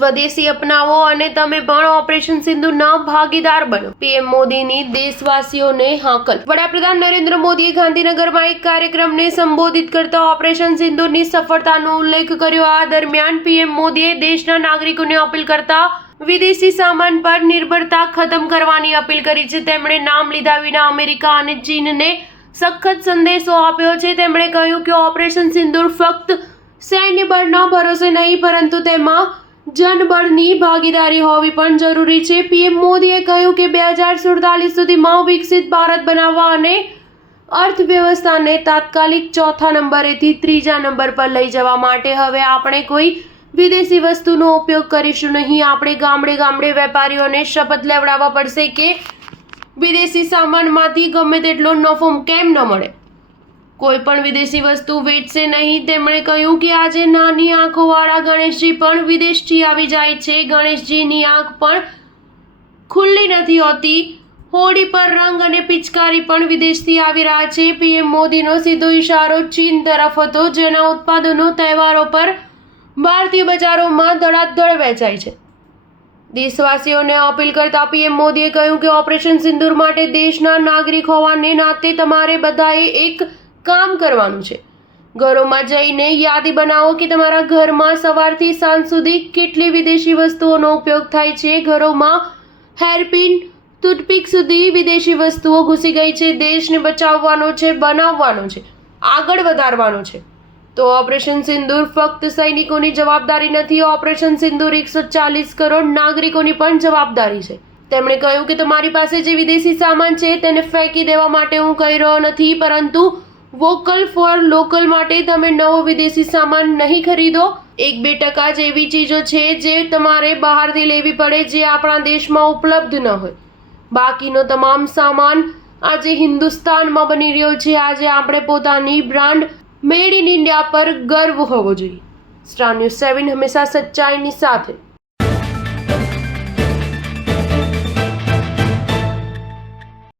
સ્વદેશી અપનાવો અને તમે પણ ઓપરેશન સિંદૂરના ભાગીદાર બનો. પીએમ મોદીની દેશવાસીઓને હાકલ. વડાપ્રધાન નરેન્દ્ર મોદીએ ગાંધીનગરમાં એક કાર્યક્રમને સંબોધિત કરતા ઓપરેશન સિંદૂરની સફળતાનો ઉલ્લેખ કર્યો. આ દરમિયાન પીએમ મોદીએ દેશના નાગરિકોને અપીલ કરતા વિદેશી સામાન પર નિર્ભરતા ખતમ કરવાની અપીલ કરી છે. તેમણે નામ લીધા વિના અમેરિકા અને ચીનને સખત સંદેશો આપ્યો છે. તેમણે કહ્યું કે ઓપરેશન સિંદૂર ફક્ત સૈન્ય બળના ભરોસે નહીં, પરંતુ તેમાં જનબળની ભાગીદારી હોવી પણ જરૂરી છે. પીએમ મોદીએ કહ્યું કે 2047 સુધીમાં વિકસિત ભારત બનાવવા અને અર્થવ્યવસ્થાને તાત્કાલિક ચોથા નંબરેથી ત્રીજા નંબર પર લઈ જવા માટે હવે આપણે કોઈ વિદેશી વસ્તુનો ઉપયોગ કરીશું નહીં. આપણે ગામડે ગામડે વેપારીઓને શપથ લેવડાવવા પડશે કે વિદેશી સામાનમાંથી ગમે તેટલો નફો કેમ ન મળે, કોઈ પણ વિદેશી વસ્તુ વેચશે નહીં. તેમણે કહ્યું કે આજે નાની આંખોવાળા ગણેશજી પણ વિદેશથી આવી જાય છે. ગણેશજીની આંખ પણ ખુલ્લી નથી હોતી. હોળી પર રંગ અને પિચકારી પણ વિદેશથી આવી રહ્યા છે. પીએમ મોદીનો સીધો ઇશારો ચીન તરફ હતો, જેના ઉત્પાદનો તહેવારો પર ભારતીય બજારોમાં ધડાધડ વેચાય છે. દેશવાસીઓને અપીલ કરતા પીએમ મોદીએ કહ્યું કે ઓપરેશન સિંદૂર માટે દેશના નાગરિક હોવાને નાતે તમારે બધાએ એક કામ કરવાનું છે. ઘરોમાં જઈને યાદી બનાવો કે તમારા ઘરમાં સવારથી સાંજ સુધી કેટલી વિદેશી વસ્તુઓનો ઉપયોગ થાય છે. ઘરોમાં હેરપિન ટૂથપીક સુધી વિદેશી વસ્તુઓ ઘૂસી ગઈ છે. દેશને બચાવવાનો છે, બનાવવાનો છે, આગળ વધારવાનો છે. તો ઓપરેશન સિંદૂર ફક્ત સૈનિકોની જવાબદારી નથી. ઓપરેશન સિંદૂર 140 કરોડ નાગરિકોની પણ જવાબદારી છે. તેમણે કહ્યું કે તમારી પાસે જે વિદેશી સામાન છે તેને ફેંકી દેવા માટે હું કહી રહ્યો નથી, પરંતુ વોકલ ફોર લોકલ માટે તમે નવો વિદેશી સામાન નહીં ખરીદો. 1-2% જ એવી ચીજો છે જે તમારે બહારથી લેવી પડે, જે આપણા દેશમાં ઉપલબ્ધ ન હોય. બાકીનો તમામ સામાન આજે હિન્દુસ્તાનમાં બની રહ્યો છે. આજે આપણે પોતાની બ્રાન્ડ મેડ ઇન ઇન્ડિયા પર ગર્વ હોવો જોઈએ. સ્ટાર ન્યૂઝ 7 હંમેશા સચ્ચાઈની સાથે.